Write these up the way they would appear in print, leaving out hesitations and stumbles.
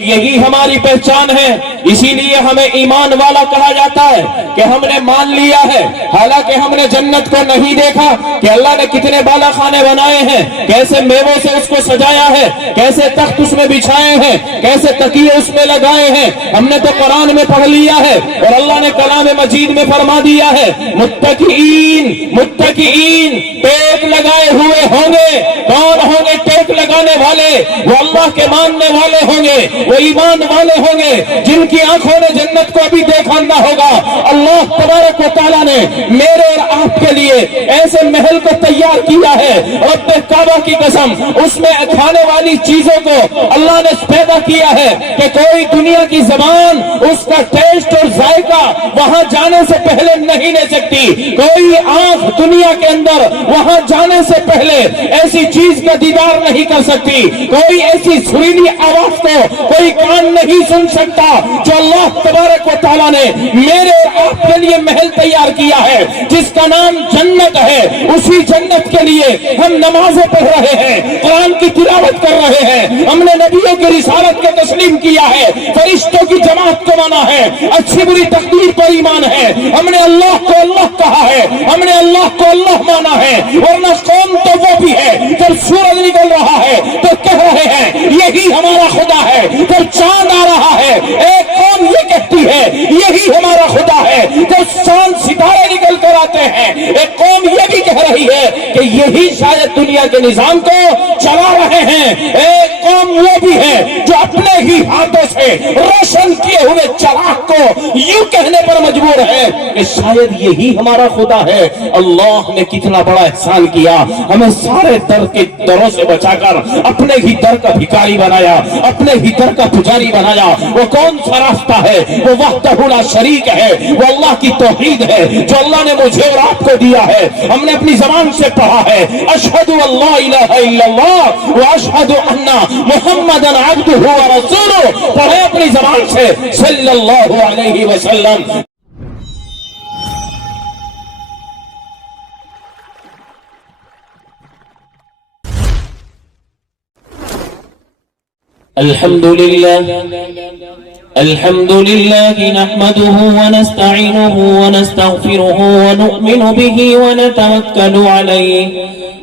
یہی ہماری پہچان ہے، اسی لیے ہمیں ایمان والا کہا جاتا ہے کہ ہم نے مان لیا ہے، حالانکہ ہم نے جنت کو نہیں دیکھا کہ اللہ نے کتنے بالا خانے بنائے ہیں، کیسے میووں سے اس کو سجایا ہے، کیسے تخت اس میں بچھائے ہیں، کیسے تکیے اس میں لگائے ہیں، ہم نے تو قرآن میں پڑھ لیا ہے اور اللہ نے کلام مجید میں فرما دیا ہے متقین ٹیک لگائے ہوئے ہوں گے۔ کون ہوں گے ٹیک لگانے والے؟ وہ اللہ کے ماننے والے ہوں گے، وہ ایمان والے ہوں گے جن کی آنکھوں نے جنت کو ابھی دیکھا نہ ہوگا۔ اللہ تبارک و تعالیٰ نے میرے اور آپ کے لیے ایسے محل کو تیار کیا ہے، رب کعبہ کی قسم، اس میں کھانے والی چیزوں کو اللہ نے پیدا کیا ہے کہ کوئی دنیا کی زبان اس کا ٹیسٹ اور ذائقہ وہاں جانے سے پہلے نہیں لے سکتی، کوئی آنکھ دنیا کے اندر وہاں جانے سے پہلے ایسی چیز کا دیدار نہیں کر سکتی، کوئی ایسی سریلی آواز کو کوئی کان نہیں سن سکتا جو اللہ تبارک و تعالیٰ نے میرے اور آپ کے لیے محل تیار کیا ہے جس کا نام جنت ہے۔ اسی جنت کے لیے ہم نمازیں پڑھ رہے ہیں، قرآن کی تلاوت کر رہے ہیں، ہم نے نبیوں کی رسالت کے تسلیم کیا ہے، فرشتوں کی جماعت کو مانا ہے، اچھی بری تقدیر پر ایمان ہے، ہم نے اللہ کو اللہ کہا ہے، ہم نے اللہ کو اللہ مانا ہے، ورنہ قوم تو وہ بھی ہے جب سورج نکل رہا ہے تو کہہ رہے ہیں یہی ہمارا خدا ہے، جب چاند آ رہا ہے ایک قوم یہ کہتی ہے یہی ہمارا خدا ہے، جب چاند ستارے نکل کر آتے ہیں ایک قوم یہ بھی کہہ رہی ہے کہ یہی شاید دنیا کے نظام کو چلا رہے ہیں، ایک قوم وہ بھی ہے جو اپنے ہی ہاتھوں سے روشن کیے ہوئے چراغ کو یوں کہنے پر مجبور ہے کہ شاید یہی ہمارا خدا ہے۔ اللہ نے کتنا بڑا احسان کیا، ہمیں سارے در کے دروں سے بچا کر اپنے ہی در کا بھکاری بنایا، اپنے ہی در کا پجاری بنایا۔ وہ کون سا راستہ ہے؟ وہ وحدہ لا شریک ہے، وہ اللہ کی توحید ہے جو اللہ نے مجھے اور آپ کو دیا ہے۔ ہم نے اپنی زبان سے پڑھا ہے اشہد ان لا الہ الا اللہ واشہد ان محمدا عبدہ ورسولہ، پڑھے اپنی زبان سے صلی اللہ علیہ وسلم۔ الحمد لله نحمده ونستعينه ونستغفره ونؤمن به ونتوكل عليه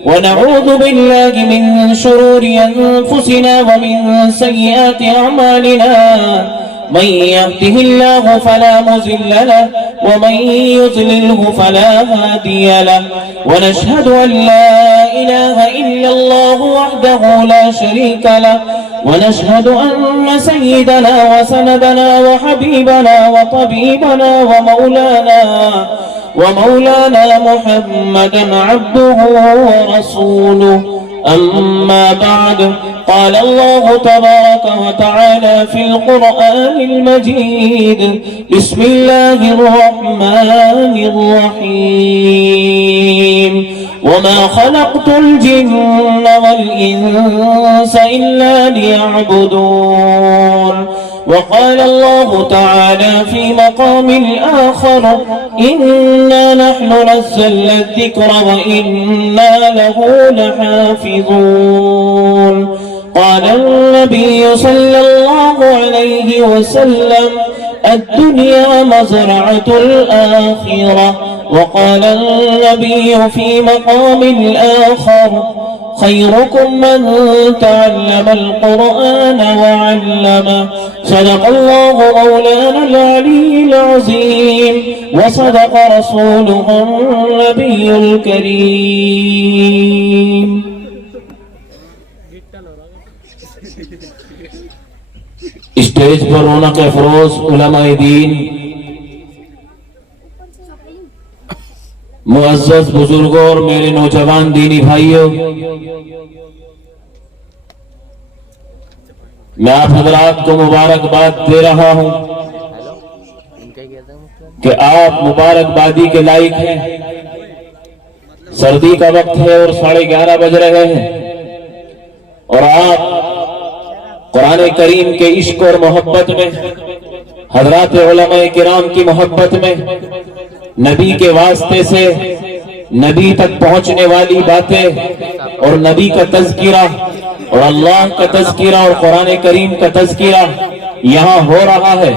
ونعوذ بالله من شرور أنفسنا ومن سيئات أعمالنا، من يهده الله فلا مضل له ومن يضلله فلا هادي له، ونشهد أن لا إله إلا الله وحده لا شريك له، ونشهد أن سيدنا وسندنا وحبيبنا وطبيبنا ومولانا محمدا عبده ورسوله، أما بعد، قال الله تبارك وتعالى في القرآن المجيد: بسم الله الرحمن الرحيم، وما خلقت الجن والإنس إلا ليعبدون، وقال الله تعالى في مقام آخر: إنا نحن نزلنا الذكر وإنا له لحافظون. قال النبي صلى الله عليه وسلم: الدنيا مزرعة الآخرة. وقال النبي في مقام آخر: خيركم من تعلم القرآن وعلمه. صدق الله مولانا العلي العظيم، وصدق رسوله النبي الكريم. اسٹیج پر رونق افروز علماء دین، معزز بزرگوں اور میرے نوجوان دینی بھائیوں، میں آپ حضرات کو مبارکباد دے رہا ہوں کہ آپ مبارکبادی کے لائق ہیں۔ سردی کا وقت ہے اور 11:30 بج رہے ہیں، اور آپ قرآن کریم کے عشق اور محبت میں، حضرات علماء کرام کی محبت میں، نبی کے واسطے سے نبی تک پہنچنے والی باتیں اور نبی کا تذکرہ اور اللہ کا تذکرہ اور قرآن کریم کا تذکرہ یہاں ہو رہا ہے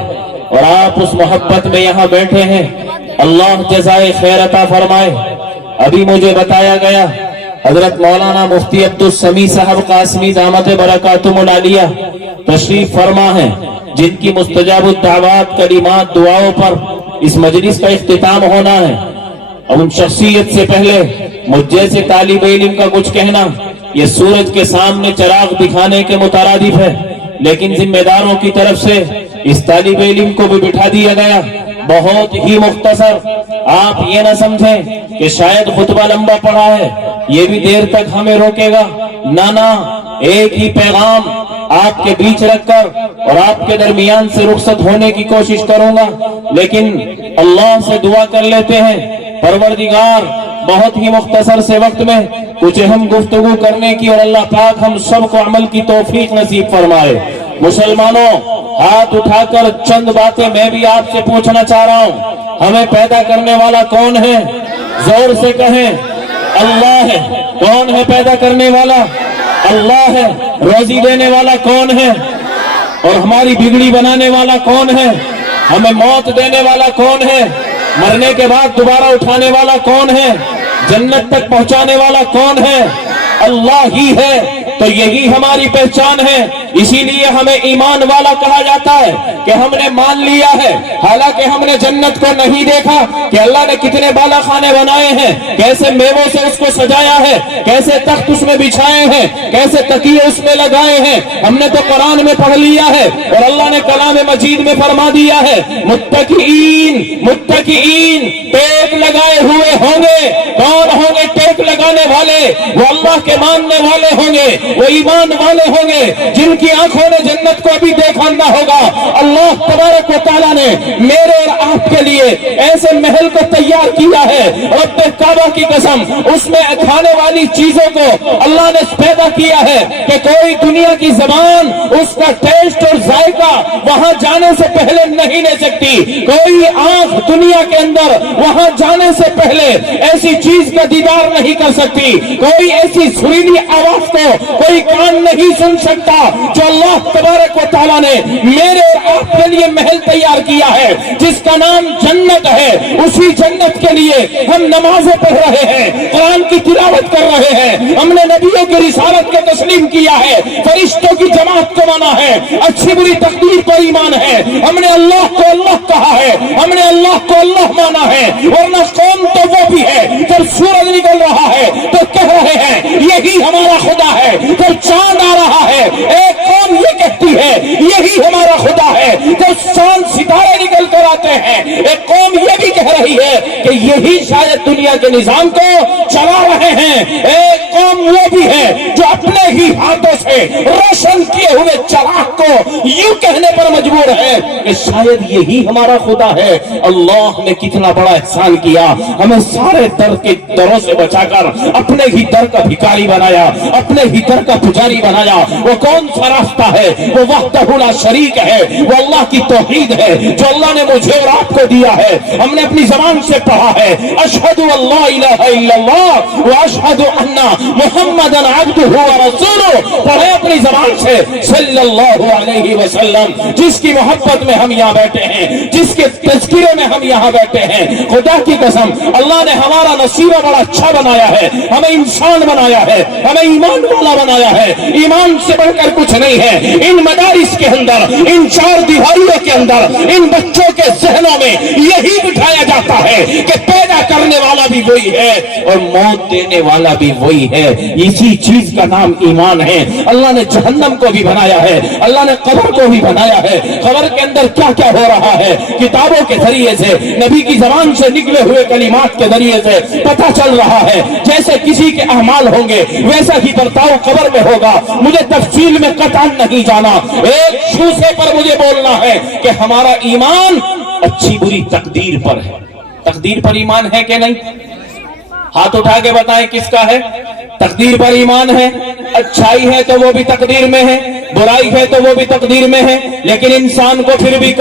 اور آپ اس محبت میں یہاں بیٹھے ہیں. اللہ جزائے خیر عطا فرمائے. ابھی مجھے بتایا گیا حضرت مولانا مفتی عبدالسمیع صاحب قاسمی دامت برکاتہم العالیہ تشریف فرما ہے، جن کی مستجاب الدعوات کلمات دعاؤں پر اس مجلس کا اختتام ہونا ہے. اور ان شخصیت سے پہلے مجھ جیسے طالب علم کا کچھ کہنا یہ سورج کے سامنے چراغ دکھانے کے مترادف ہے، لیکن ذمہ داروں کی طرف سے اس طالب علم کو بھی بٹھا دیا گیا. بہت ہی مختصر، آپ یہ نہ سمجھیں کہ شاید خطبہ لمبا پڑا ہے یہ بھی دیر تک ہمیں روکے گا. نہ ایک ہی پیغام آپ کے بیچ رکھ کر اور آپ کے درمیان سے رخصت ہونے کی کوشش کروں گا. لیکن اللہ سے دعا کر لیتے ہیں پروردگار بہت ہی مختصر سے وقت میں کچھ اہم گفتگو کرنے کی، اور اللہ پاک ہم سب کو عمل کی توفیق نصیب فرمائے. مسلمانوں، ہاتھ اٹھا کر چند باتیں میں بھی آپ سے پوچھنا چاہ رہا ہوں. ہمیں پیدا کرنے والا کون ہے؟ زور سے کہیں. اللہ ہے. کون ہے پیدا کرنے والا؟ اللہ ہے. روزی دینے والا کون ہے؟ اور ہماری بگڑی بنانے والا کون ہے؟ ہمیں موت دینے والا کون ہے؟ مرنے کے بعد دوبارہ اٹھانے والا کون ہے؟ جنت تک پہنچانے والا کون ہے؟ اللہ ہی ہے. تو یہی ہماری پہچان ہے. اسی لیے ہمیں ایمان والا کہا جاتا ہے کہ ہم نے مان لیا ہے، حالانکہ ہم نے جنت کو نہیں دیکھا کہ اللہ نے کتنے بالا خانے بنائے ہیں، کیسے میووں سے اس کو سجایا ہے، کیسے تخت اس میں بچھائے ہیں، کیسے تکیے اس میں لگائے ہیں. ہم نے تو قرآن میں پڑھ لیا ہے اور اللہ نے کلام مجید میں فرما دیا ہے متقین ٹیک لگائے ہوئے ہوں گے. کون ہوں گے ٹیک لگانے والے؟ وہ اللہ کے ماننے والے ہوں گے، وہ ایمان والے ہوں گے جن کی آنکھوں نے جنت کو ابھی دیکھا نہ ہوگا. اللہ تبارک و تعالیٰ نے میرے اور آپ کے لیے ایسے محل کو تیار کیا ہے، رب کعبہ کی قسم اس میں کھانے والی چیزوں کو اللہ نے پیدا کیا ہے کہ کوئی دنیا کی زبان اس کا ٹیسٹ اور ذائقہ وہاں جانے سے پہلے نہیں لے سکتی. کوئی آنکھ دنیا کے اندر وہاں جانے سے پہلے ایسی چیز کا دیدار نہیں کر سکتی. کوئی ایسی سریلی آواز کو کوئی کان نہیں سن سکتا جو اللہ تبارک و تعالیٰ نے میرے اور آپ کے لیے محل تیار کیا ہے جس کا نام جنت ہے. اسی جنت کے لیے ہم نمازیں پڑھ رہے ہیں، قرآن کی تلاوت کر رہے ہیں، ہم نے نبیوں کی رسالت کو تسلیم کیا ہے، فرشتوں کی جماعت کو مانا ہے، اچھی بری تقدیر پر ایمان ہے، ہم نے اللہ کو اللہ کہا ہے، ہم نے اللہ کو اللہ مانا ہے. ورنہ قوم تو وہ بھی ہے جب سورج نکل رہا ہے تو کہہ رہے ہیں یہی ہمارا خدا ہے، جب چاند آ رہا ہے ایک قوم یہ کہتی ہے یہی ہمارا خدا ہے، جب چاند ستارے نکل کر آتے ہیں ایک قوم یہ بھی کہہ رہی ہے کہ یہی شاید دنیا کے نظام کو چلا رہے ہیں. ایک قوم وہ بھی ہے جو اپنے ہی ہاتھوں سے روشن کیے ہوئے چراغ کو یوں کہنے پر مجبور ہے کہ شاید یہی ہمارا خدا ہے. اللہ نے کتنا بڑا احسان کیا، ہمیں سارے در کے دروں سے بچا کر اپنے ہی در کا بھکاری بنایا، اپنے ہی در کا پجاری بنایا. وہ کون سا راستہ ہے؟ وہ وحدہ لا شریک ہے، وہ اللہ کی توحید ہے جو اللہ نے مجھے اور آپ کو دیا ہے. ہم نے اپنی زبان سے پڑھا ہے اشہد اللہ الہ الا اللہ واشہد ان محمد عبدہ ورسولہ. پڑھے اپنی زبان سے صلی اللہ علیہ وسلم. جس کی محبت میں ہم یہاں بیٹھے ہیں، جس کے تذکرے میں ہم یہاں بیٹھے ہیں، خدا کی قسم اللہ نے ہمارا نصیبہ بڑا اچھا بنایا ہے، ہمیں انسان بنایا ہے، ہمیں ایمان والا بنایا ہے. ایمان سے بڑھ کر کچھ نہیں ہے. ان مدارس کے اندر، ان چار دیواریوں کے اندر، ان بچوں کے ذہنوں میں یہی بٹھایا جاتا ہے کہ پیدا کرنے والا بھی وہی ہے اور موت دینے والا بھی وہی ہے. اسی چیز کا نام ایمان ہے. اللہ نے جہنم کو بھی بنایا ہے، اللہ نے قبر کو بھی بنایا ہے. قبر کے اندر کیا کیا ہو رہا ہے کتابوں کے ذریعے سے، نبی کی زبان سے نکلے ہوئے کلمات کے ذریعے سے پتہ چل رہا ہے. جیسے کسی کے اعمال ہوں گے ویسا ہی برتاؤ قبر میں ہوگا. مجھے تفصیل میں قطعاً نہیں جانا، ایک شوسے پر مجھے بولنا ہے کہ ہمارا ایمان اچھی بری تقدیر پر ہے. تقدیر پر ایمان ہے کہ نہیں؟ ہاتھ اٹھا کے بتائیں کس کا ہے؟ تقدیر پر ایمان ہے. अच्छाई है तो वो भी तकदीर में है, बुराई है तो वो भी तकदीर में है, लेकिन इंसान को फिर भी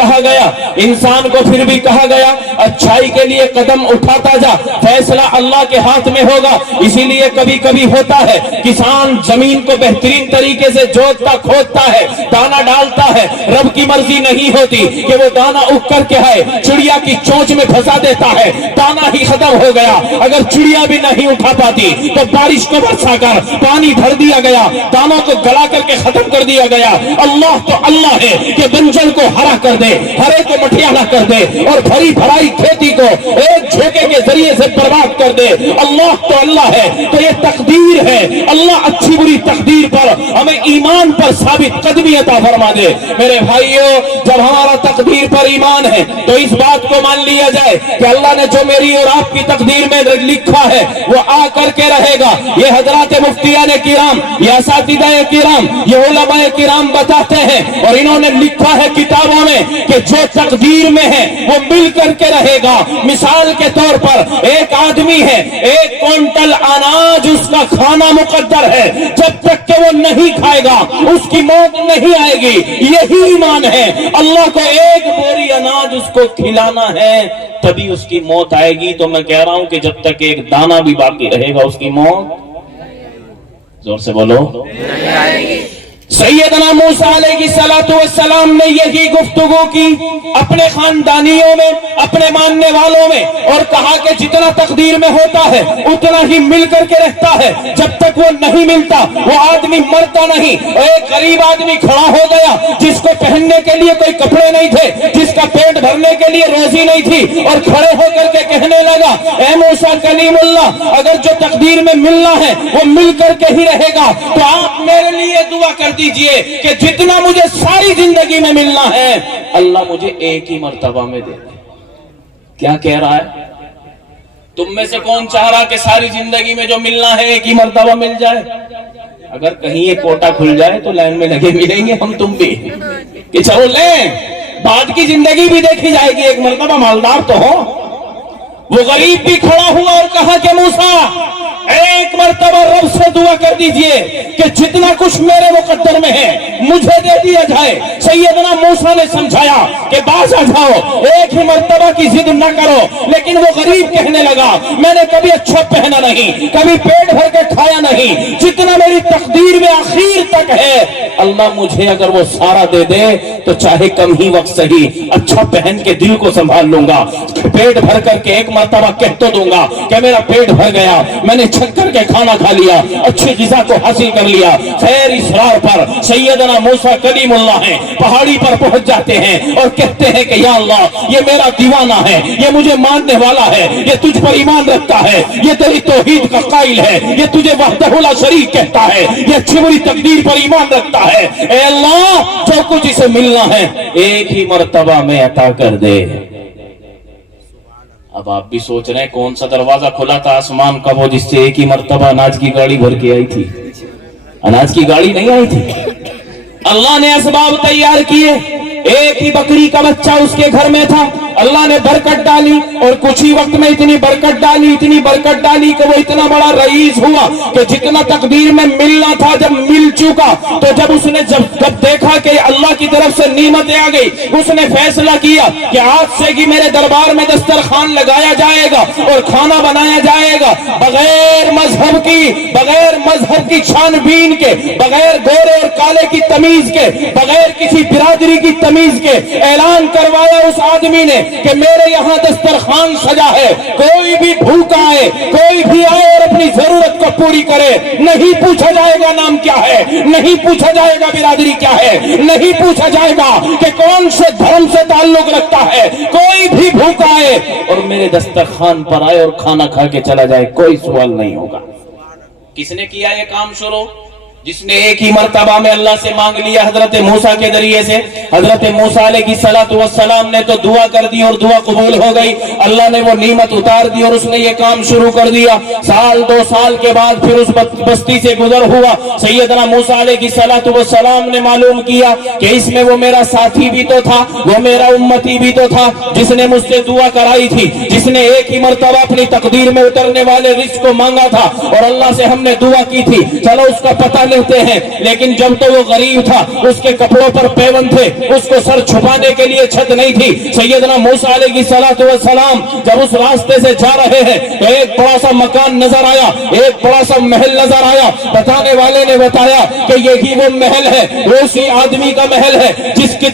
कहा गया अच्छाई के लिए कदम उठाता जा, फैसला अल्लाह के हाथ में होगा। इसीलिए कभी कभी होता है किसान जमीन को बेहतरीन तरीके से जोतता खोदता है, दाना डालता है, रब की मर्जी नहीं होती कि वो दाना उग करके आए, चिड़िया की चोंच में फंसा देता है, दाना ही खत्म हो गया। अगर चिड़िया भी नहीं उठा पाती तो बारिश को बरसा कर पानी भर दिया गया, दानों को गला करके खत्म कर दिया गया। अल्लाह तो अल्लाह है कि बंजर को हरा कर दे, हरे को मटियाला कर दे और भरी भराई खेती को एक झोंके के जरिए से बर्बाद कर दे। अल्लाह तो अल्लाह है, तो ये तकदीर है। अल्लाह अच्छी बुरी तकदीर पर हमें ईमान पर साबित कदमी अता फरमा दे। मेरे भाइयों, जब हमारा तकदीर पर ईमान है तो इस बात को मान लिया जाए कि अल्लाह ने जो मेरी और आपकी तकदीर में लिखा है वो आ करके रहेगा। ये हजरात मुफ्तियान किराम, ये असातिदाए किराम, ये उलमाए किराम बताते हैं और इन्होंने लिखा है किताबों में कि जो तकदीर में है वो मिल करके रहेगा। मिसाल के तौर पर एक आदमी है, 1 क्विंटल अनाज उसका खाना मुकद्दर है, जब तक कि वो नहीं खाएगा उसकी मौत नहीं आएगी। यही ईमान है। अल्लाह को 1 बोरी अनाज उसको खिलाना है तभी उसकी मौत आएगी। तो मैं कह रहा हूं कि जब तक एक दाना भी बाकी रहेगा उसकी मौत, जोर से बोलो, नहीं आएगी। सैयदना मूसा अलैहिस्सलातु वस्सलाम ने यही गुफ्तगू की अपने खानदानियों में, अपने मानने वालों में, और कहा कि जितना तकदीर में होता है उतना ही मिल करके रहता है। जब तक वो नहीं मिलता वो आदमी मरता नहीं। एक गरीब आदमी खड़ा हो गया जिसको पहनने के लिए कोई कपड़े नहीं थे, जिसका पेट भरने के लिए रोजी नहीं थी, और खड़े होकर के कहने लगा, ए मूसा कलीमुल्लाह, अगर जो तकदीर में मिलना है वो मिल करके ही रहेगा, तो आप मेरे लिए दुआ कर दीजिए कि जितना मुझे सारी जिंदगी में मिलना है अल्लाह मुझे एक ही मर्तबा में दे दे। क्या कह रहा है? तुम में से कौन चाह रहा कि सारी जिंदगी में जो मिलना है एक ही मर्तबा मिल जाए? अगर कहीं ये कोटा खुल जाए तो लाइन में लगे मिलेंगे हम तुम भी, कि चलो लें, बाद की जिंदगी भी देखी जाएगी, एक मर्तबा मालदार तो हो। वो गरीब भी खड़ा हुआ और कहा कि मूसा, एक मर्तबा रब से दुआ कर दीजिए कि जितना कुछ मेरे मुकद्दर में है मुझे दे दिया जाए। सैयदना मूसा ने समझाया कि बाज आ जाओ, एक ही मर्तबा की जिद न करो। लेकिन वो गरीब कहने लगा, मैंने कभी अच्छा पहना नहीं, कभी पेट भर के खाया नहीं, जितना मेरी तकदीर में आखिर तक है अल्लाह मुझे अगर वो सारा दे दे तो चाहे कम ही वक्त सही अच्छा पहन के दिल को संभाल लूंगा, पेट भर करके एक मर्तबा कह तो दूंगा कि मेरा पेट भर गया, मैंने छक करके खाना खा लिया, अच्छी ग़िज़ा को हासिल कर लिया। खैर इसरार पर सैयदना मूसा कलीमुल्लाह हैं, पहाड़ी पर पहुंच जाते हैं और कहते हैं कि या अल्लाह, ये मेरा दीवाना है, ये मुझे मानने वाला है, ये तुझ पर ईमान रखता है, ये तेरी तौहीद का कायल है, ये तुझे वहदहु ला शरीक कहता है, ये अच्छी बुरी तकदीर पर ईमान रखता है। ए अल्लाह, जो कुछ इसे मिलना है एक ही मर्तबा में अता कर दे। अब आप भी सोच रहे हैं कौन सा दरवाजा खुला था आसमान का, वो जिससे एक ही मर्तबा अनाज की गाड़ी भर के आई थी? अनाज की गाड़ी नहीं आई थी। अल्लाह ने असबाब तैयार किए, एक ही बकरी का बच्चा उसके घर में था, अल्लाह ने बरकत डाली और कुछ ही वक्त में इतनी बरकत डाली, इतनी बरकत डाली कि वो इतना बड़ा रईस हुआ कि जितना तकदीर में मिलना था जब मिल चुका, तो जब उसने जब देखा कि अल्लाह की तरफ से नीमतें आ गई, उसने फैसला किया कि आज से कि मेरे दरबार में दस्तरखान लगाया जाएगा और खाना बनाया जाएगा बगैर मजहब की छानबीन के, बगैर गोरे और काले की तमीज के, बगैर किसी बिरादरी की तमीज के। ऐलान करवाया उस आदमी ने कि मेरे यहाँ दस्तरखान सजा है, कोई भी भूखा आए, कोई भी आए और अपनी जरूरत को पूरी करे, नहीं पूछा जाएगा नाम क्या है, नहीं पूछा जाएगा बिरादरी क्या है, नहीं पूछा जाएगा कि कौन से धर्म से ताल्लुक रखता है, कोई भी भूखा आए और मेरे दस्तरखान पर आए और खाना खा के चला जाए, कोई सवाल नहीं होगा। किसने किया ये काम शुरू? जिसने एक ही मर्तबा में अल्लाह से मांग लिया हजरत मूसा के जरिए से। हजरत मूसा अलैहिस्सलातु वस्सलाम ने तो दुआ कर दी और दुआ कबूल हो गई, अल्लाह ने वो नीमत उतार दी और उसने ये काम शुरू कर दिया। साल 2 साल के बाद फिर उस बस्ती से गुजर हुआ। सैयदना मूसा अलैहिस्सलातु वस्सलाम ने मालूम किया कि इसमें वो मेरा साथी भी तो था, वो मेरा उम्मती भी तो था, जिसने मुझसे दुआ कराई थी, जिसने एक ही मर्तबा अपनी तकदीर में उतरने वाले रिज़्क़ को मांगा था और अल्लाह से हमने दुआ की थी। चलो उसका पता लेते हैं, लेकिन जब तो वो गरीब था, उसके कपड़ों पर पैबंद थे, उसको सर छुपाने के लिए छत नहीं थी। सैयदना मूसा अलैहिस्सलातु वस्सलाम जब उस रास्ते से जा रहे हैं तो एक बड़ा सा मकान नजर आया, एक बड़ा सा महल नजर आया। बताने वाले ने बताया कि यही वो महल है, वो उसी आदमी का महल है जिसकी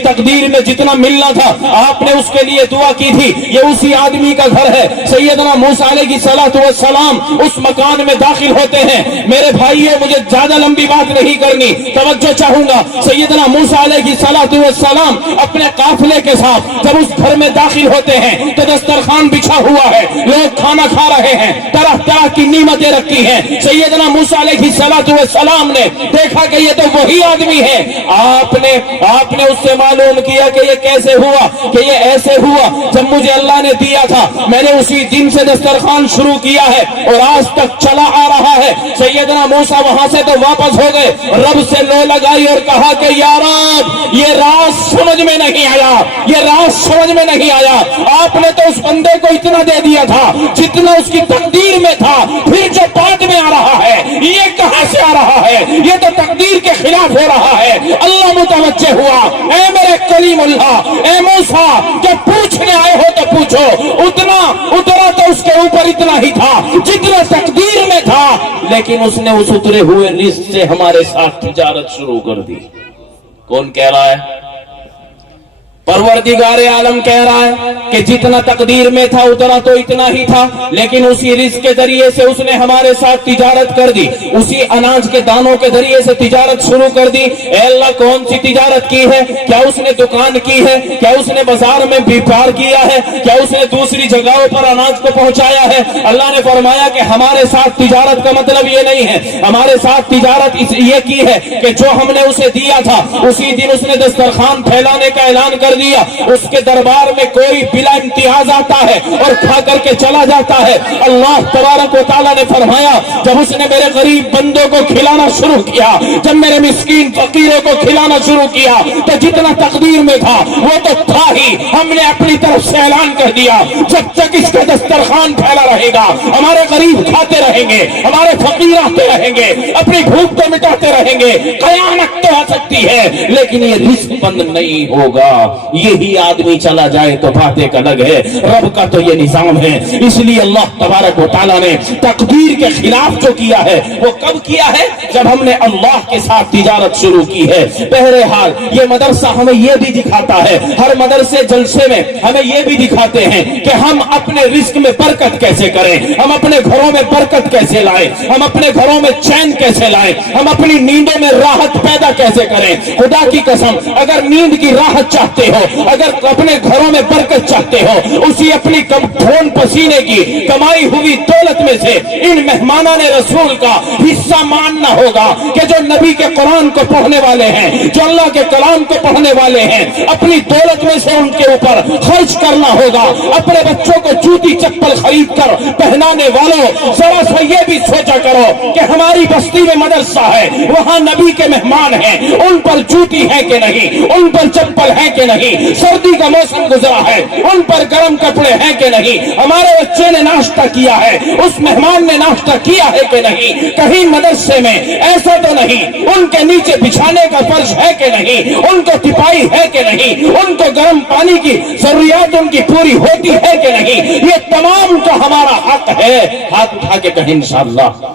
तकदीर में जितना मिलना था आपने उसके लिए दुआ की थी, ये उसी आदमी का घर है। सैयदना मूसा अलैहिस्सलातु वस्सलाम उस मकान में दाखिल होते हैं। मेरे भाइयों, मुझे ज्यादा लंबी बात नहीं करनी, तवज्जो चाहूंगा। सैयदना मूसा अलैहिस्सलातु वस्सलाम अपने काफिले के साथ जब उस घर में दाखिल होते हैं तो दस्तरखान बिछा हुआ है, लोग खाना खा रहे हैं, तरह तरह की नीमतें रखी हैं। सैयदना मूसा अलैहिस्सलातु वस्सलाम ने देखा कि ये तो वही आदमी है। आपने उससे मालूम किया कि ये कैसे हुआ, कि ये ऐसे हुआ जब मुझे अल्लाह ने दिया था, मैंने उसी दिन से दस्तरखान शुरू किया है और आज तक चला आ रहा है। सैयदना मूसा वहां से तो वापस हो गए, रब से लो लगाई और कहा कि या रब, ये राज समझ में नहीं आया, ये राज समझ में नहीं आया। आपने तो उस बंदे को इतना दे दिया था जितना उसकी तकदीर में था, फिर जो बाद में आ रहा है ये कहां से आ रहा है, ये तो तकदीर के खिलाफ हो रहा है। अल्लाह मुतवज्जे हुआ, ऐ मेरे कलीमुल्लाह, ऐ मूसा, जब पूछने आए हो तो पूछो। उतरा तो उसके ऊपर इतना ही था जितना तकदीर में था, लेकिन उसने उस उतरे हुए रिस्क से हमारे साथ तिजारत शुरू कर दी। कौन कह रहा है? परवरदिगार आलम कह रहा है कि जितना तकदीर में था उतना तो इतना ही था, लेकिन उसी रिस्क के जरिए से उसने हमारे साथ तिजारत कर दी, उसी अनाज के दानों के जरिए से तिजारत शुरू कर दी। ऐ अल्लाह, कौन सी तिजारत की है? क्या उसने दुकान की है? क्या उसने बाजार में व्यापार किया है? क्या उसने दूसरी जगहों पर अनाज को पहुंचाया है? अल्लाह ने फरमाया कि हमारे साथ तिजारत का मतलब ये नहीं है, हमारे साथ तिजारत ये की है कि जो हमने उसे दिया था उसी दिन उसने दस्तरखान फैलाने का ऐलान कर दिया। उसके दरबार में कोई बिला इम्तियाज आता है और खा करके चला जाता है। अल्लाह तबारक व तआला ने फरमाया, जब उसने मेरे गरीब बंदों को खिलाना शुरू किया, जब मेरे मिस्कीन फकीरों को खिलाना शुरू किया, तो जितना तकदीर में था वो तो था ही, हमने अपनी तरफ से ऐलान कर दिया जब तक इसका दस्तरखान फैला रहेगा हमारे गरीब खाते रहेंगे, हमारे फकीर आते रहेंगे, अपनी भूख को मिटाते रहेंगे। कयामत तो आ सकती है लेकिन ये रिस्क बंद नहीं होगा। यही आदमी चला जाए तो बात एक अलग है, रब का तो ये निजाम है। इसलिए अल्लाह तबारक व तआला ने तकदीर के खिलाफ जो किया है वो कब किया है? जब हमने अल्लाह के साथ तिजारत शुरू की है। बहरहाल ये मदरसा हमें ये भी दिखाता है, हर मदरसे जलसे में हमें ये भी दिखाते हैं कि हम अपने रिस्क में बरकत कैसे करें, हम अपने घरों में बरकत कैसे लाएं, हम अपने घरों में चैन कैसे लाएं, हम अपनी नींदों में राहत पैदा कैसे करें। खुदा की कसम, अगर नींद की राहत चाहते हो, अगर अपने घरों में बरकत चाहते हो, उसी अपनी खून पसीने की कमाई हुई दौलत में से इन मेहमाना ने रसूल का हिस्सा मानना होगा कि जो नबी के कुरान को पढ़ने वाले हैं, जो अल्लाह के कलाम को पढ़ने वाले हैं, अपनी दौलत में से उनके ऊपर खर्च करना होगा। अपने बच्चों को जूती चप्पल खरीद कर पहनाने वालों, जरा सा ये भी सोचा करो कि हमारी बस्ती में मदरसा है, वहां नबी के मेहमान हैं, उन पर जूती है कि नहीं, उन पर चप्पल है कि नहीं, सर्दी का मौसम गुजरा है, उन पर गर्म कपड़े हैं कि नहीं, हमारे बच्चे ने नाश्ता किया है, उस मेहमान ने नाश्ता किया है कि नहीं, कहीं मदरसे में ऐसा तो नहीं, उनके नीचे बिछाने का फर्श है कि नहीं, उनको तिपाई है कि नहीं, उनको गर्म पानी की जरूरियात उनकी पूरी होती है कि नहीं, ये तमाम का हमारा हक है। हाथ उठा के कहें इंशाअल्लाह।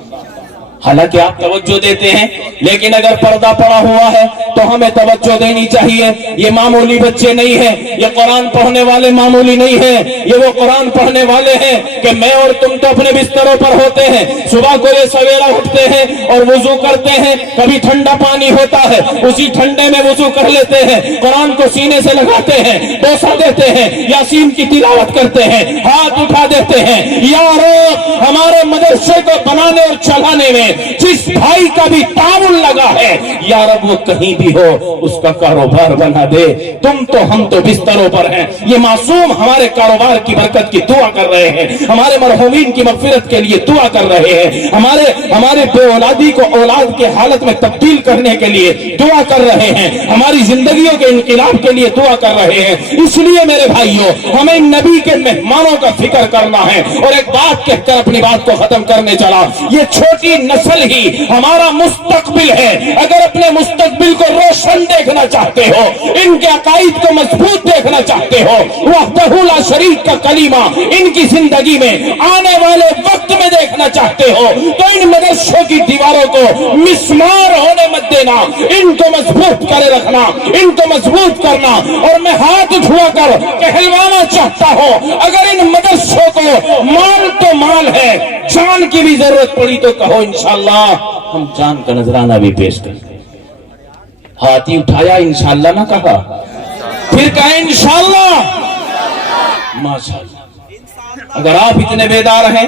हालांकि आप तवज्जो देते हैं, लेकिन अगर पर्दा पड़ा हुआ है तो हमें तवज्जो देनी चाहिए। ये मामूली बच्चे नहीं हैं, ये कुरान पढ़ने वाले मामूली नहीं हैं, ये वो कुरान पढ़ने वाले हैं कि मैं और तुम तो अपने बिस्तरों पर होते हैं, सुबह को ये सवेरा उठते हैं और वुजू करते हैं, कभी ठंडा पानी होता है उसी ठंडे में वुजू कर लेते हैं, कुरान को सीने से लगाते हैं, डोसा देते हैं, यासीन की तिलावत करते हैं, हाथ उठा देते हैं। यारो, हमारे मदरसे को बनाने और चलाने में जिस भाई का भी ताउन लगा है, या रब वो कहीं भी हो उसका कारोबार बना दे। तुम तो हम तो बिस्तरों पर हैं, ये मासूम हमारे कारोबार की बरकत की दुआ कर रहे हैं, हमारे मरहूमीन की मगफिरत के लिए दुआ कर रहे हैं, हमारे बेऔलादी को औलाद के हालत में तब्दील करने के लिए दुआ कर रहे हैं, हमारी जिंदगियों के इनकिलाब के लिए दुआ कर रहे हैं। इसलिए मेरे भाइयों, हमें नबी के मेहमानों का फिक्र करना है। और एक बात कहकर अपनी बात को खत्म करने चला, ये छोटी नस्ल ही हमारा मुस्तकबिल है। अगर अपने मुस्तकबिल को रोशन देखना चाहते हो, इनके अकाईद को मजबूत देखना चाहते हो, वहदहू ला शरीक का कलीमा इनकी जिंदगी में आने वाले वक्त में देखना चाहते हो, तो इन मदरसों की दीवारों को मिस्मार होने मत देना, इनको मजबूत करे रखना, इनको मजबूत करना। और मैं हाथ उठा कर कहलवाना चाहता हूं, अगर इन मदरसों को माल तो माल है, जान की भी जरूरत पड़ी तो कहो इंशाअल्लाह हम जान का नजराना भी पेश करें। हाथ ही उठाया, इंशाअल्लाह ना कहा, फिर कहे इंशाअल्लाह, माशाअल्लाह। अगर आप इतने बेदार हैं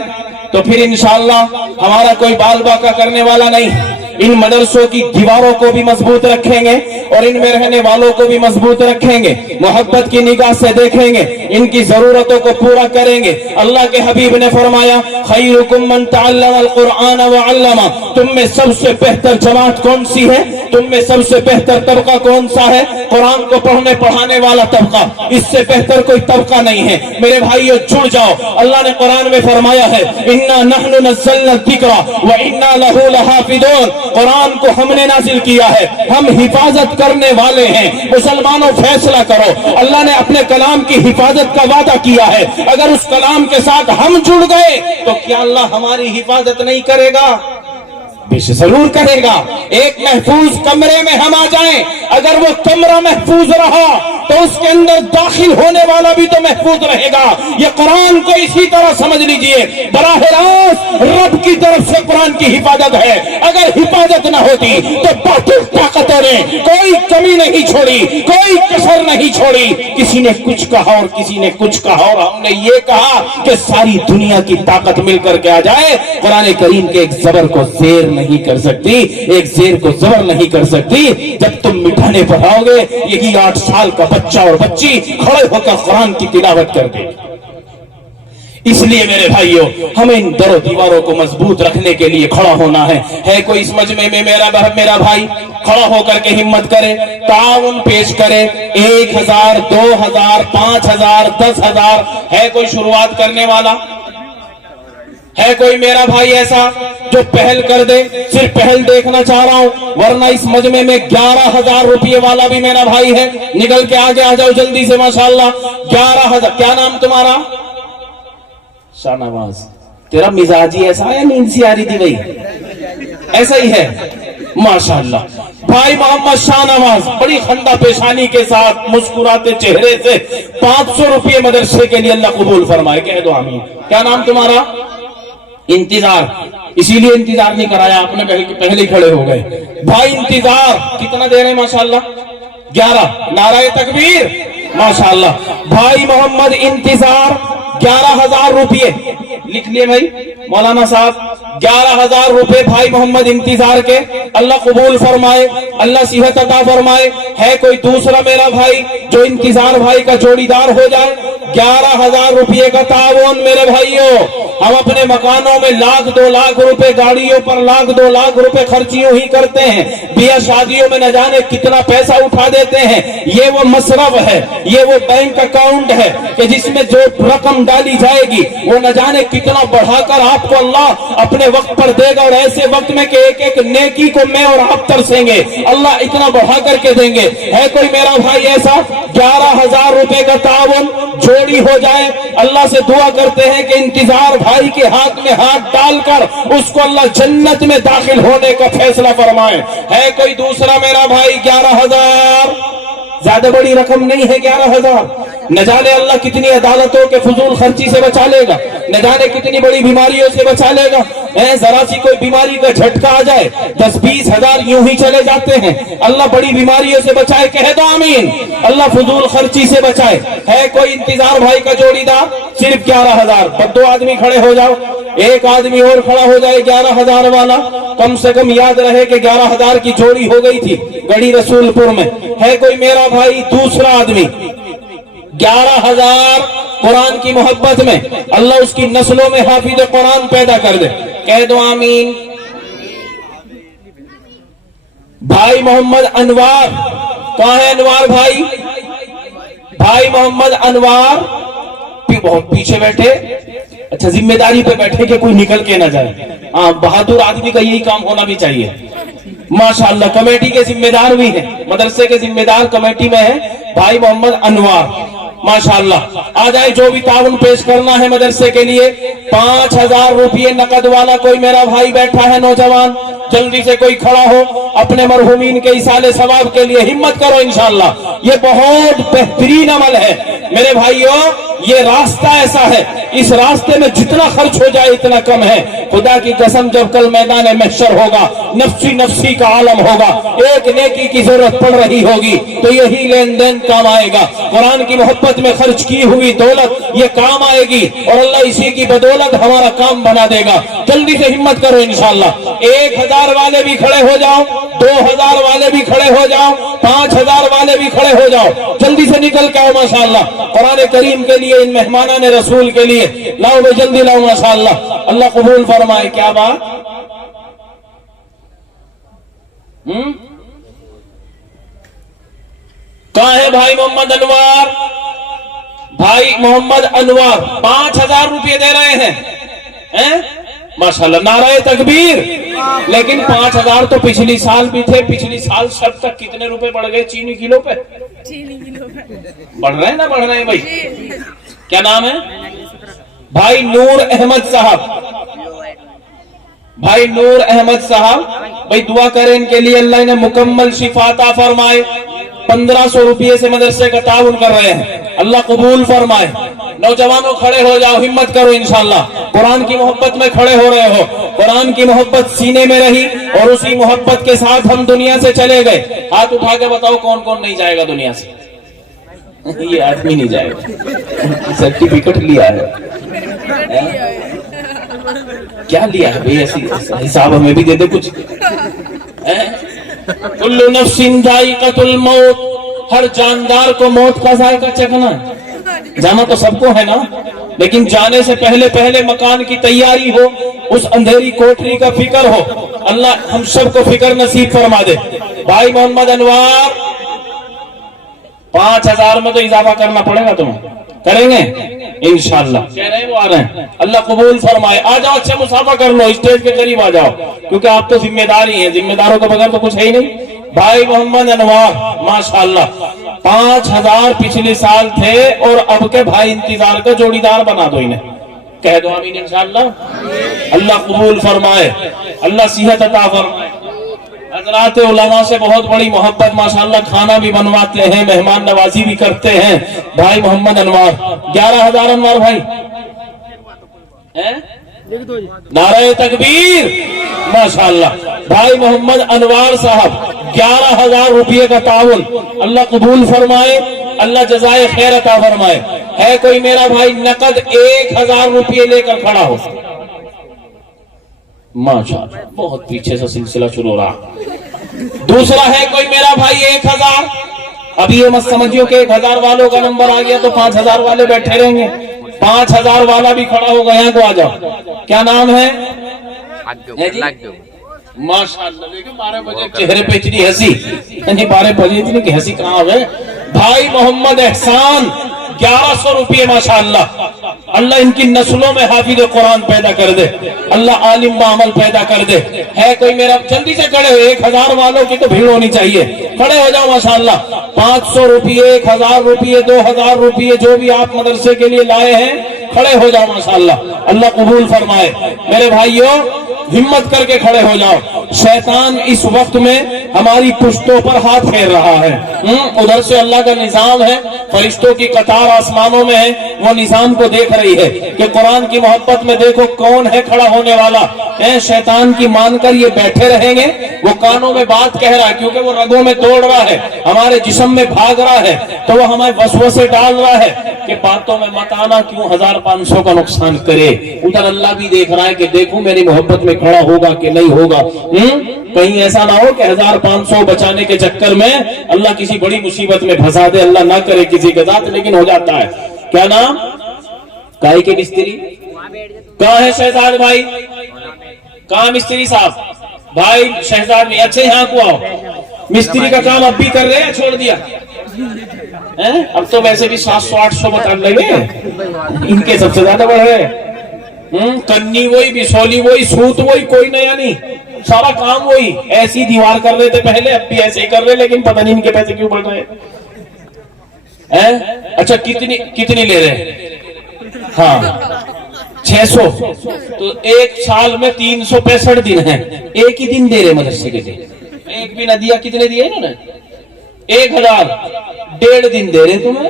तो फिर इंशाअल्लाह हमारा कोई बाल बाका करने वाला नहीं। इन मदरसों की दीवारों को भी मजबूत रखेंगे और इनमें रहने वालों को भी मजबूत रखेंगे, मोहब्बत की निगाह से देखेंगे, इनकी जरूरतों को पूरा करेंगे। अल्लाह के हबीब ने फरमाया, खैरुकुम मन तअल्लमल कुरआन व अल्लमा, तुम में सबसे बेहतर जमात कौन सी है, तुम में सबसे बेहतर तबका कौन सा है? कुरान को पढ़ने पढ़ाने वाला तबका, इससे बेहतर कोई तबका नहीं है। मेरे भाइयों जुड़ जाओ, अल्लाह ने कुरान में फरमाया है, इन्ना नहनु नज़्ज़लना ज़िक्रा व इन्ना लहू लहाफ़िज़ून, कुरान को हमने नाजिल किया है, हम हिफाजत करने वाले हैं। मुसलमानों फैसला करो, अल्लाह ने अपने कलाम की हिफाजत का वादा किया है, अगर उस कलाम के साथ हम जुड़ गए तो क्या अल्लाह हमारी हिफाजत नहीं करेगा? जरूर करेगा। एक महफूज कमरे में हम आ जाएं, अगर वो कमरा महफूज रहा तो उसके अंदर दाखिल होने वाला भी तो महफूज रहेगा। ये कुरान को इसी तरह समझ लीजिए, बराह रास्त रब की तरफ से कुरान की हिफाजत है। अगर हिफाजत न होती तो बातिल ताकतों ने कोई कमी नहीं छोड़ी, कोई कसर नहीं छोड़ी। किसी ने कुछ कहा और किसी ने कुछ कहा और हमने ये कहा कि सारी दुनिया की ताकत मिलकर के आ जाए, कुरान करीम के एक जबर को जेर नहीं कर सकती, एक जेर को जबर नहीं कर सकती। जब तुम मिठाने पर आओगे, यही 8 साल का बच्चा और बच्ची खड़े होकर कुरान की तिलावत कर दे। इसलिए मेरे भाइयों, हमें इन दरों दीवारों को मजबूत रखने के लिए खड़ा होना है कोई इस मजमे में मेरा भाई खड़ा होकर के हिम्मत करे, ताउन पेश करे, 1000, 2000, 5000, 10,000, है कोई शुरुआत करने वाला? है कोई मेरा भाई ऐसा जो पहल कर दे? सिर्फ पहल देखना चाह रहा हूं, वरना इस मजमे में 11,000 रुपये वाला भी मेरा भाई है। निकल के आगे आ जाओ जल्दी से, माशाल्लाह। 11,000। क्या नाम तुम्हारा? शाहनवाज। तेरा मिजाज ही ऐसा है, नींद सी आ रही थी भाई? ऐसा ही है, माशाल्लाह। भाई मोहम्मद शाहनवाज बड़ी खंदा पेशानी के साथ मुस्कुराते चेहरे से 500 रुपये मदरसे के लिए अल्लाह कबूल फरमाए, कह दो आमीन। क्या नाम तुम्हारा? इंतजार, इसीलिए इंतजार नहीं कराया आपने, पहले ही खड़े हो गए। भाई इंतजार कितना दे रहे हैं? माशाल्लाह 11। नाराए तकबीर, माशाल्लाह। भाई मोहम्मद इंतजार 11,000 रुपये लिख लिए भाई मौलाना साहब। 11,000 रुपए भाई मोहम्मद इंतजार के, अल्लाह कबूल फरमाए, अल्लाह सेहत अता फरमाए। है कोई दूसरा मेरा भाई जो इंतजार भाई का जोड़ीदार हो जाए? 11,000 रुपये का ताउन मेरे भाइयों। हम अपने मकानों में 1,00,000 2 लाख रुपए, गाड़ियों पर 1,00,000 2 लाख रुपए खर्चियों ही करते हैं, बिया शादियों में न जाने कितना पैसा उठा देते हैं। ये वो मसरफ है, ये वो बैंक अकाउंट है कि जिसमें जो रकम डाली जाएगी वो न जाने कितना बढ़ाकर आपको अल्लाह अपने वक्त पर देगा, और ऐसे वक्त में कि एक एक नेकी को मैं और आप तरसेंगे, अल्लाह इतना बढ़ा करके देंगे। है कोई मेरा भाई ऐसा? 11,000 रुपए का ताउन जोड़ी हो जाए। अल्लाह से दुआ करते हैं कि इंतजार भाई के हाथ में हाथ डालकर उसको अल्लाह जन्नत में दाखिल होने का फैसला फरमाए। है कोई दूसरा मेरा भाई? 11,000 ज्यादा बड़ी रकम नहीं है। 11,000 न जाने अल्लाह कितनी अदालतों के फजूल खर्ची से बचा लेगा, न जाने कितनी बड़ी बीमारियों से बचा लेगा। जरा सी कोई बीमारी का झटका आ जाए 10-20 हजार यूं ही चले जाते हैं। अल्लाह बड़ी बीमारियों से बचाए, कह दो आमीन। अल्लाह फजूल खर्ची से बचाए। है कोई इंतजार भाई का जोड़ीदार? सिर्फ 11,000। बस 2 आदमी खड़े हो जाओ, एक आदमी और खड़ा हो जाए 11,000 वाला। कम से कम याद रहे कि 11,000 की जोड़ी हो गई थी गढ़ी रसूलपुर में। है कोई मेरा भाई दूसरा आदमी? 11,000 कुरान की मोहब्बत में अल्लाह उसकी नस्लों में हाफिज कुरान पैदा कर दे, कह दो आमीन। भाई मोहम्मद अनवार, कहाँ है अनवार भाई? भाई मोहम्मद अनवार बहुत पीछे बैठे, अच्छा, जिम्मेदारी पे बैठे कि कोई निकल के ना जाए। हाँ, बहादुर आदमी का यही काम होना भी चाहिए। माशाअल्लाह, कमेटी के जिम्मेदार भी हैं, मदरसे के जिम्मेदार कमेटी में है भाई मोहम्मद अनवर। माशाअल्लाह, आ जाए, जो भी ताउन पेश करना है मदरसे के लिए। 5,000 रुपये नकद वाला कोई मेरा भाई बैठा है नौजवान, जल्दी से कोई खड़ा हो अपने मरहुमीन के इसाले सवाब के लिए। हिम्मत करो, इंशाअल्लाह ये बहुत बेहतरीन अमल है मेरे भाइयों। ये रास्ता ऐसा है, इस रास्ते में जितना खर्च हो जाए इतना कम है। खुदा की कसम, जब कल मैदान महशर होगा, नफ्सी नफ्सी का आलम होगा, एक नेकी की जरूरत पड़ रही होगी तो यही लेन देन काम आएगा। कुरान की मोहब्बत में खर्च की हुई दौलत ये काम आएगी और अल्लाह इसी की बदौलत हमारा काम बना देगा। जल्दी से हिम्मत करो इंशाअल्लाह। 1,000 वाले भी खड़े हो जाओ, 2,000 वाले भी खड़े हो जाओ, 5,000 वाले भी खड़े हो जाओ, जल्दी से निकल के आओ माशाअल्लाह। कुरान करीम के लिए, इन मेहमानान रसूल के लिए लाओ भाई, जल्दी लाओ माशाअल्लाह। अल्लाह कबूल फरमाए। क्या बात? कहाँ है भाई मोहम्मद अनवर? भाई मोहम्मद अनवर 5,000 रुपये दे रहे हैं? माशाअल्लाह, नाराए तकबीर। लेकिन 5,000 तो पिछली साल भी थे। पिछली साल सब तक कितने रुपए बढ़ गए चीनी किलो पे? बढ़ रहे हैं ना, बढ़ रहे हैं भाई। क्या नाम है? भाई नूर अहमद साहब। भाई नूर अहमद साहब, भाई दुआ करें इनके लिए, अल्लाह इन्हें मुकम्मल शिफाता फरमाए। 1,500 रुपये से मदरसे का ताउन कर रहे हैं, अल्लाह कबूल फरमाए। नौजवानों खड़े हो जाओ, हिम्मत करो इंशाअल्लाह। कुरान की मोहब्बत में खड़े हो रहे हो, कुरान की मोहब्बत सीने में रही और उसी मोहब्बत के साथ हम दुनिया से चले गए। हाथ उठा के बताओ कौन कौन नहीं जाएगा दुनिया से? ये आदमी नहीं जाएगा, सर्टिफिकेट लिया है। क्या लिया है भाई? ऐसी हिसाब हमें भी दे दे कुछ। कुल्लु नफ्सिन जायकातुल मौत, हर जानदार को मौत का जायका चखना है। जाना तो सबको है ना, लेकिन जाने से पहले पहले मकान की तैयारी हो, उस अंधेरी कोठरी का फिक्र हो। अल्लाह हम सबको फिक्र नसीब फरमा दे। भाई मोहम्मद अनवर, 5,000 में तो इजाफा करना पड़ेगा तुम्हें, करेंगे इंशाअल्लाह। कह रहे हैं वो आ रहे हैं, अल्लाह कबूल फरमाए। आ जाओ, अच्छा मुसाफा कर लो, स्टेज के करीब आ जाओ, क्योंकि आप तो जिम्मेदार ही हैं, जिम्मेदारों के बगैर तो कुछ है ही नहीं। भाई मोहम्मद अनवर माशाअल्लाह, 5,000 पिछले साल थे और अब के भाई इंतजार का जोड़ीदार बना दो इन्हें। कह दो आमीन इंशाअल्लाह। अल्लाह कबूल फरमाए, अल्लाह सेहत अता फरमाए। हज़रात उलमा से बहुत बड़ी मोहब्बत माशाअल्लाह, खाना भी बनवाते हैं, मेहमान नवाजी भी करते हैं। भाई मोहम्मद अनवर 11,000 अनवर भाई नारे तकबीर माशाअल्लाह। भाई मोहम्मद अनवर साहब 11,000 रुपये का ताउन, अल्लाह कबूल फरमाए, अल्लाह जज़ाए खैर अता फरमाए। है कोई मेरा भाई नकद 1,000 रुपये लेकर खड़ा हो? माशाअल्लाह, बहुत पीछे से सिलसिला शुरू हो रहा। दूसरा है कोई मेरा भाई 1,000? अभी ये मत समझियो कि 1,000 वालों का नंबर आ गया तो 5,000 वाले बैठे रहेंगे। 5,000 वाला भी खड़ा होगा, यहाँ को आ जाओ। क्या नाम है? माशाअल्लाह, देखो 12 बजे चेहरे पे इतनी हंसी, यानी 12 बजे इतनी हंसी कहाँ है? भाई मोहम्मद एहसान 1,100 रुपये माशाअल्लाह। अल्लाह इनकी नस्लों में हाफिज कुरान पैदा कर दे, अल्लाह आलिम बामल पैदा कर दे। है कोई मेरा? जल्दी से खड़े हो, 1,000 वालों की तो भीड़ होनी चाहिए, खड़े हो जाओ माशाअल्लाह। 500 रुपये, 1,000 रुपये, 2,000 रुपये, जो भी आप मदरसे के लिए लाए हैं, खड़े हो जाओ माशाअल्लाह। अल्लाह कबूल फरमाए। मेरे भाइयों हिम्मत करके खड़े हो जाओ। शैतान इस वक्त में हमारी पुश्तों पर हाथ फेर रहा है। उधर से अल्लाह का निजाम है, फरिश्तों की कतार आसमानों में है, वो निजाम को देख रही है कि कुरान की मोहब्बत में देखो कौन है खड़ा होने वाला है। शैतान की मानकर ये बैठे रहेंगे, वो कानों में बात कह रहा है, क्योंकि वो रगों में दौड़ रहा है, हमारे जिस्म में भाग रहा है, तो वो हमें वसवसे डाल रहा है कि बातों में मत आना, क्यों 1,500 का नुकसान करे। उधर अल्लाह भी देख रहा है कि देखूं मेरी मोहब्बत में खड़ा होगा कि नहीं होगा। कहीं ऐसा ना हो कि 1,500 बचाने के चक्कर में अल्लाह किसी बड़ी मुसीबत में फंसा दे, अल्लाह ना करे किसी के साथ, लेकिन हो जाता है। क्या नाम? काहे के मिस्त्री? कहाँ है शहजाद भाई? कहाँ मिस्त्री साहब? भाई शहजाद में अच्छे यहाँ को आओ। मिस्त्री का काम अब भी कर रहे हैं, छोड़ दिया? अब तो वैसे भी 700-800 बता लगे, इनके सबसे ज्यादा बढ़ रहे हैं। کنی وہی, بسولی وہی, سوت وہی, کوئی نیا نہیں, سارا کام وہی. ایسی دیوار کر رہے تھے پہلے, اب بھی ایسے ہی کر رہے, لیکن پتہ نہیں ان کے پیسے کیوں بڑھ رہے ہیں. اچھا کتنی لے رہے ہیں؟ ہاں 600. تو ایک سال میں 365 دن ہیں, ایک ہی دن دے رہے مدرسے کے لیے. ایک بھی نہ دیا, کتنے دیے انہوں نے؟ 1000. 1.5 دن دے رہے تمہیں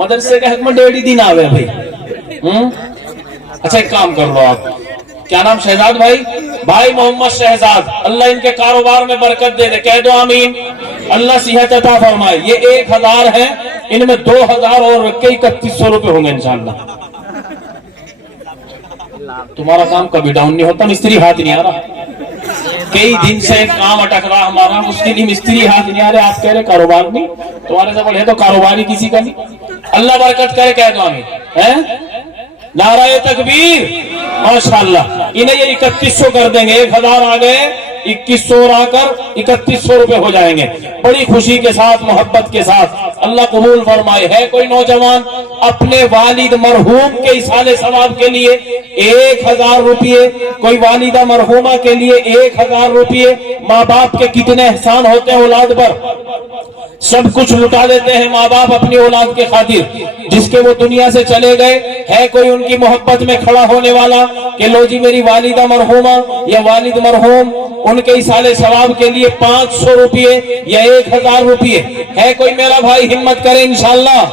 مدرسے کے حق میں, 1.5 دن آ گئے بھائی. اچھا ایک کام کر لو آپ, کیا نام؟ شہزاد بھائی, بھائی محمد شہزاد, اللہ ان کے کاروبار میں برکت دے دے, کہہ دو آمین. اللہ صحت عطا فرمائے. یہ 1000 ہے, ان میں 2000 اور رکھ کے 3100 روپے ہوں گے انشاءاللہ. تمہارا کام کبھی ڈاؤن نہیں ہوتا, مستری ہاتھ نہیں آ رہا. کئی دن سے کام اٹک رہا ہمارا, اس کے لیے مستری ہاتھ نہیں آ رہے. آپ کہہ رہے کاروبار نہیں, تمہارے سے بڑھے تو کاروبار ہی کسی کا نہیں. اللہ برکت کرے, کہہ دو آمین. نعرہ تکبیر, ماشاءاللہ. انہیں یہ 3100 کر دیں گے. 1000 آ گئے, 2100 اور آ کر 3100 روپے ہو جائیں گے. بڑی خوشی کے ساتھ, محبت کے ساتھ. اللہ قبول فرمائے. ہے کوئی نوجوان اپنے والد مرحوم کے ایصال ثواب کے لیے 1000 روپیے, کوئی والدہ مرحومہ کے لیے 1000 روپیے. ماں باپ کے کتنے احسان ہوتے ہیں اولاد پر, سب کچھ لٹا دیتے ہیں ماں باپ اپنی اولاد کے خاطر. جس کے وہ دنیا سے چلے گئے, ہے کوئی ان کی محبت میں کھڑا ہونے والا کہ لو جی میری والدہ مرحومہ یا والد مرحوم, ان کے ایصال ثواب کے لیے 500 روپیے یا 1000 روپیے. ہے کوئی میرا بھائی ہمت کرے انشاءاللہ؟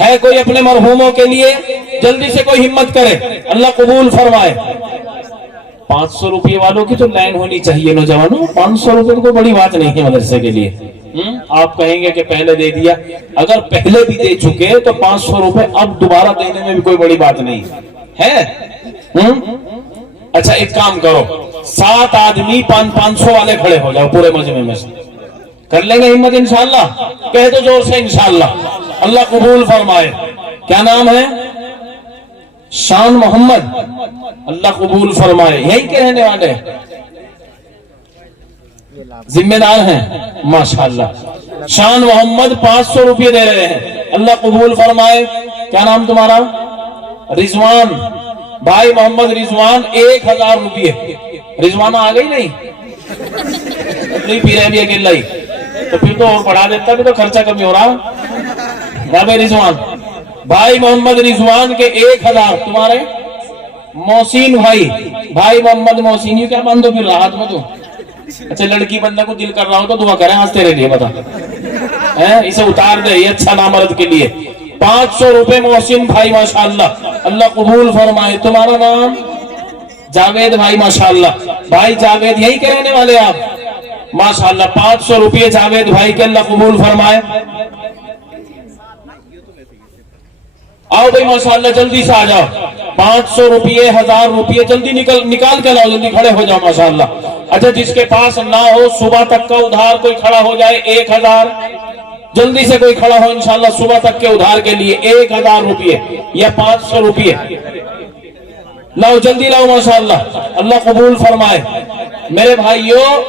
ہے کوئی اپنے مرحوموں کے لیے؟ جلدی سے کوئی ہمت کرے, اللہ قبول فرمائے. 500 روپیے والوں کی تو لائن ہونی چاہیے نوجوانوں. 500 روپے کوئی بڑی بات نہیں ہے مدرسے کے لیے. آپ کہیں گے کہ پہلے دے دیا, اگر پہلے بھی دے چکے تو 500 روپے اب دوبارہ دینے میں بھی کوئی بڑی بات نہیں ہے. اچھا ایک کام کرو, 7 آدمی 500 والے کھڑے ہو جاؤ پورے مجمع میں سے. کر لیں گے ہمت انشاءاللہ؟ کہہ دو زور سے انشاءاللہ. اللہ قبول فرمائے. کیا نام ہے؟ شان محمد, اللہ قبول فرمائے. یہی کے رہنے والے ذمہ دار ہیں ماشاءاللہ. شان محمد 500 روپے دے رہے ہیں, اللہ قبول فرمائے. کیا نام تمہارا؟ رضوان. بھائی محمد رضوان 1000 روپے. رضوانہ آ گئی نہیں؟ نہیں پی رہے بھی اکیلا ہی, تو پھر تو اور بڑھا دیتا بھی تو خرچہ کمی ہو رہا. بھائی رضوان, بھائی محمد رضوان کے 1000. تمہارے محسن بھائی, بھائی محمد محسن, یہ کیا باندھو پھر ہاتھ میں تو؟ اچھا لڑکی بندہ کو دل کر رہا ہو تو دعا کریں آج تیرے لیے, بتا اسے اتار دے, یہ اچھا نامرد کے لیے. 500 روپے محسن بھائی ماشاءاللہ, اللہ قبول فرمائے. تمہارا نام؟ جاوید بھائی ماشاءاللہ. بھائی جاوید یہی کے رہنے والے آپ ماشاءاللہ. 500 روپے جاوید بھائی کے, اللہ قبول فرمائے. آؤ بھائی ماشاءاللہ جلدی سے آ جاؤ. 500 روپے 1000 روپے جلدی نکال کے لاؤ, جلدی کھڑے ہو جاؤ ماشاءاللہ. اچھا جس کے پاس نہ ہو صبح تک کا ادھار کوئی کھڑا ہو جائے 1000. جلدی سے کوئی کھڑا ہو انشاءاللہ صبح تک کے ادھار کے لیے 1000 روپے یا 500 روپے. لاؤ جلدی لاؤ ماشاءاللہ, اللہ قبول فرمائے. میرے بھائیوں,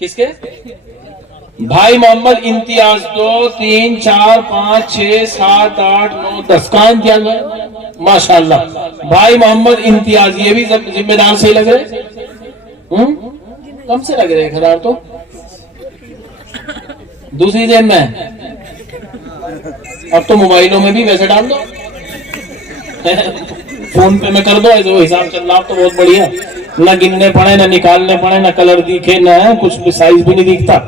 کس کے؟ بھائی محمد امتیاز 2 3 4 5 6 7 8 9 10 کان کیا گیا ماشاءاللہ. بھائی محمد امتیاز, یہ بھی ذمہ دار سے ہی لگ رہے, کم سے لگ رہے 1000 تو دوسری جیب میں. اب تو موبائلوں میں بھی ویسے ڈال دو, فون پہ میں کر دو, ایسے وہ حساب چل رہا. اب تو بہت بڑھیا, نہ گننے پڑے, نہ نکالنے پڑے, نہ کلر دکھے, نہ کچھ بھی سائز بھی نہیں دکھتا.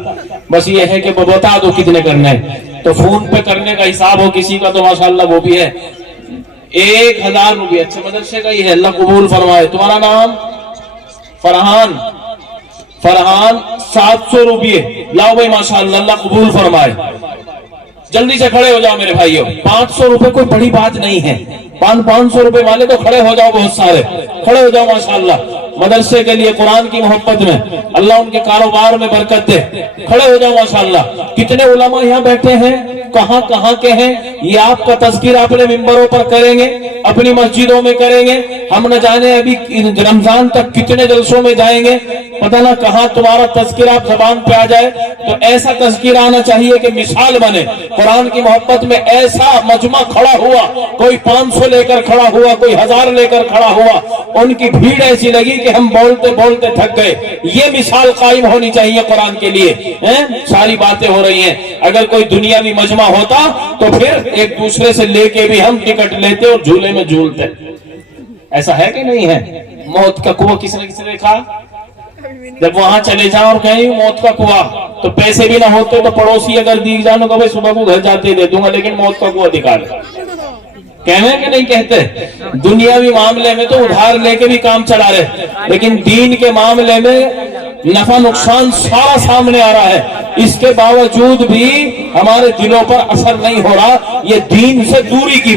بس یہ ہے کہ بتا دو کتنے کرنے ہیں, تو فون پہ کرنے کا حساب ہو کسی کا تو ماشاءاللہ وہ بھی ہے. 1000 روپے. اچھے مدرسے کا ہی ہے, اللہ قبول فرمائے. تمہارا نام؟ فرحان. فرحان 700 روپے. لاؤ بھائی ماشاءاللہ, اللہ قبول فرمائے. جلدی سے کھڑے ہو جاؤ میرے بھائیوں. 500 روپے کوئی بڑی بات نہیں ہے. 500 روپے والے تو کھڑے ہو جاؤ, بہت سارے کھڑے ہو جاؤ ماشاءاللہ. مدرسے کے لیے, قرآن کی محبت میں, اللہ ان کے کاروبار میں برکت دے. کھڑے ہو جاؤ ماشاءاللہ. کتنے علماء یہاں بیٹھے ہیں, کہاں کہاں کے ہیں, یہ آپ کا تذکرہ اپنے ممبروں پر کریں گے, اپنی مسجدوں میں کریں گے. ہم نہ جانے ابھی رمضان تک کتنے جلسوں میں جائیں گے. पता ना कहाँ तुम्हारा तज़किरा आप जबान पे आ जाए, तो ऐसा तज़किरा आना चाहिए कि मिसाल बने। कुरान की मोहब्बत में ऐसा मजमा खड़ा हुआ, कोई 500 लेकर खड़ा हुआ, कोई 1000 लेकर खड़ा हुआ, उनकी भीड़ ऐसी लगी कि हम बोलते बोलते थक गए। ये मिसाल कायम होनी चाहिए कुरान के लिए। सारी बातें हो रही हैं, अगर कोई दुनियावी मजमा होता तो फिर एक दूसरे से लेके भी हम टिकट लेते और झूले में झूलते। ऐसा है कि नहीं है? मौत का कुआं किसने किसने देखा? जब वहां चले जाओ और कहीं मौत का कुआं, तो पैसे भी ना होते तो पड़ोसी अगर दी जानो कि भाई सुबह को घर जाते दे दूंगा, लेकिन मौत का कुआं दिखा दे। कहने कि नहीं कहते? दुनियावी मामले में तो उधार लेके भी काम चला रहे, लेकिन दीन के मामले में नफा नुकसान सारा सामने आ रहा है। इसके बावजूद भी हमारे दिलों पर असर नहीं हो रहा। ये दीन से दूरी की